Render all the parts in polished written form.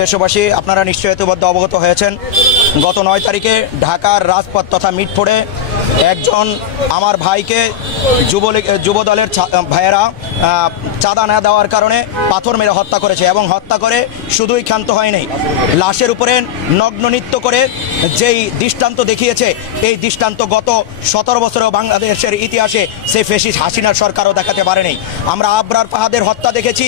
দেশবাসী, আপনারা নিশ্চয়ই ইতিমধ্যে অবগত হয়েছেন, গত 9 তারিখে ঢাকার রাজপথ তথা মিটফোর্ডে একজন আমার ভাইকে যুবদলের ভাইয়েরা চাঁদা না দেওয়ার কারণে পাথর মেরে হত্যা করেছে এবং হত্যা করে শুধুই ক্ষান্ত হয়নি, লাশের উপরে নগ্ন নৃত্য করে যেই দৃষ্টান্ত দেখিয়েছে, এই দৃষ্টান্ত গত 17 বছরেও বাংলাদেশের ইতিহাসে সে ফ্যাসিস্ট হাসিনার সরকারও দেখাতে পারেনি। আমরা আবরার ফাহাদের হত্যা দেখেছি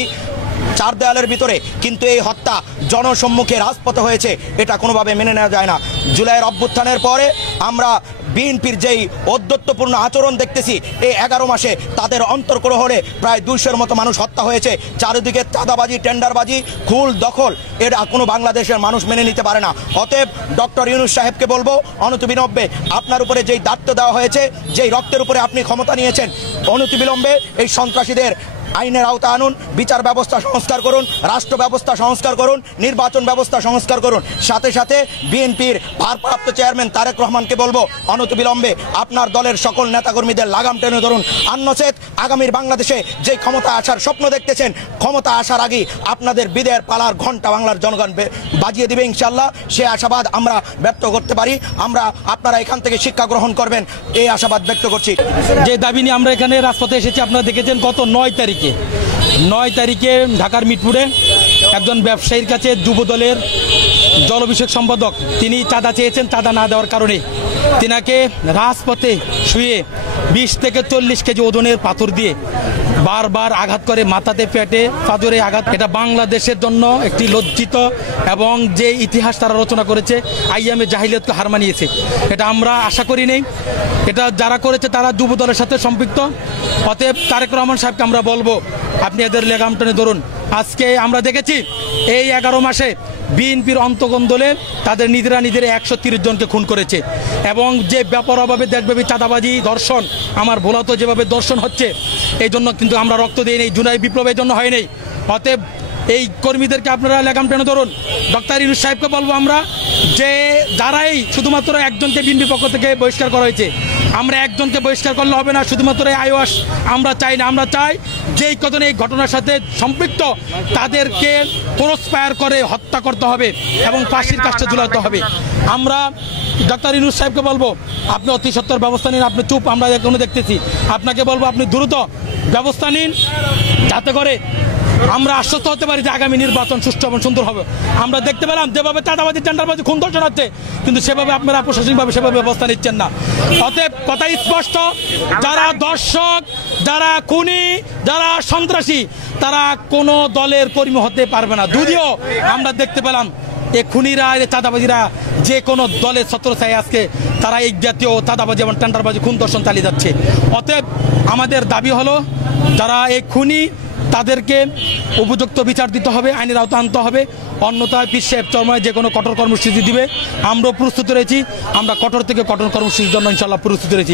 4 দেয়ালের ভিতরে, কিন্তু এই হত্যা জনসম্মুখে রাজপথে হয়েছে, এটা কোনোভাবে মেনে নেওয়া যায় না। জুলাইয়ের অভ্যুত্থানের পরে আমরা বিএনপির যেই ঔদ্ধত্যপূর্ণ আচরণ দেখতেছি, এই 11 মাসে তাদের অন্তর্গ্রহণে প্রায় 200-র মতো মানুষ হত্যা হয়েছে। চারিদিকে চাঁদাবাজি, টেন্ডারবাজি, খুল দখল, এটা কোনো বাংলাদেশের মানুষ মেনে নিতে পারে না। অতএব ডক্টর ইউনূস সাহেবকে বলবো, অনতিবিলম্বে আপনার উপরে যেই দায়িত্ব দেওয়া হয়েছে, যেই রক্তের উপরে আপনি ক্ষমতা নিয়েছেন, অনতিবিলম্বে এই সন্ত্রাসীদের আইনের আওতা আনুন, বিচার ব্যবস্থা সংস্কার করুন, রাষ্ট্র ব্যবস্থা সংস্কার করুন, নির্বাচন ব্যবস্থা সংস্কার করুন। সাথে সাথে বিএনপির ভারপ্রাপ্ত চেয়ারম্যান তারেক রহমানকে বলবো, অনতিবিলম্বে আপনার দলের সকল নেতাকর্মীদের লাগাম টেনে ধরুন। আন্নচেত আগামীর বাংলাদেশে যে ক্ষমতা আসার স্বপ্ন দেখতেছেন, ক্ষমতা আসার আগে আপনাদের বিদায়ের পালার ঘণ্টা বাংলার জনগণ বাজিয়ে দিবে ইনশাল্লাহ। সে আশাবাদ আমরা ব্যক্ত করতে পারি। আপনারা এখান থেকে শিক্ষা গ্রহণ করবেন, এই আশাবাদ ব্যক্ত করছি। যে দাবি নিয়ে আমরা এখানে রাজপথে এসেছি, আপনারা দেখেছেন গত 9 তারিখে ঢাকার মিটফোর্ডে একজন ব্যবসায়ীর কাছে যুবদলের জল বিষয়ক সম্পাদক তিনি চাঁদা চেয়েছেন, চাঁদা না দেওয়ার কারণে তিনাকে রাজপথে শুয়ে 20 থেকে 40 কেজি ওজনের পাথর দিয়ে বারবার আঘাত করে, মাথাতে, পেটে, পাঁজরে আঘাত। এটা বাংলাদেশের জন্য একটি লজ্জিত, এবং যে ইতিহাস তারা রচনা করেছে, আইয়ামে জাহিলিয়াতকে হার মানিয়েছে। এটা আমরা আশা করি নেই, এটা যারা করেছে তারা যুবদলের সাথে সম্পৃক্ত। অতএব তারেক রহমান সাহেবকে আমরা বলবো, আপনি এদের লেগাম টেনে ধরুন। আজকে আমরা দেখেছি এই 11 মাসে বিএনপির অন্তগণ দলে তাদের নিজেরা 130 জনকে খুন করেছে, এবং যে ব্যাপকভাবে দেশব্যাপী চাঁদাবাজি, ধর্ষণ, আমার ভোলাতো যেভাবে ধর্ষণ হচ্ছে, এই জন্য কিন্তু আমরা রক্ত দিই নেই, জুলাই বিপ্লবের জন্য হয় নাই। অতএব এই কর্মীদেরকে আপনারা লেগাম টেনে ধরুন। ডক্টর ইউনূস সাহেবকে বলবো আমরা, যে যারাই শুধুমাত্র একজনকে বিএনপির পক্ষ থেকে বহিষ্কার করা হয়েছে, আমরা একজনকে বহিষ্কার করলে হবে না, শুধুমাত্র এই আইওয়াস আমরা চাই না। আমরা চাই যেই কজন এই ঘটনার সাথে সম্পৃক্ত তাদেরকে ক্রসফায়ার করে হত্যা করতে হবে এবং ফাঁসির কাছে ঝুলাতে হবে। আমরা ডক্টর ইউনূস সাহেবকে বলবো, আপনি অতি সত্বর ব্যবস্থা নিন। আপনি চুপ, আমরা এখনো দেখতেছি। আপনাকে বলবো, আপনি দ্রুত ব্যবস্থা নিন, যাতে করে আমরা আশ্বস্ত হতে পারি যে আগামী নির্বাচন সুষ্ঠু এবং সুন্দর হবে। আমরা দেখতে পেলাম যেভাবে চাঁদাবাজি, টেন্ডারবাজি, খুন ধর্ষণ হচ্ছে, কিন্তু সেভাবে আপনারা প্রশাসনিকভাবে সেভাবে ব্যবস্থা নিচ্ছেন না। অতএব কথা স্পষ্ট, যারা দর্শক, যারা খুনি, যারা সন্ত্রাসী, তারা কোনো দলের কর্মী হতে পারবে না। যদিও আমরা দেখতে পেলাম এই খুনিরা, এই চাঁদাবাজিরা যে কোনো দলের ছত্রছায়ায় আজকে তারা এই জাতীয় চাঁদাবাজি এবং টেন্ডারবাজি, খুন ধর্ষণ চালিয়ে যাচ্ছে। অতএব আমাদের দাবি হলো, যারা এই খুনি তাদেরকে উপযুক্ত বিচার দিতে হবে, আইনের আওতা আনতে হবে। অন্যথায় পীর সাহেব চরমায় যে কোনো কঠোর কর্মসূচি দিবে, আমরাও প্রস্তুত রয়েছি। আমরা কঠোর থেকে কঠোর কর্মসূচির জন্য ইনশাল্লাহ প্রস্তুত রয়েছি।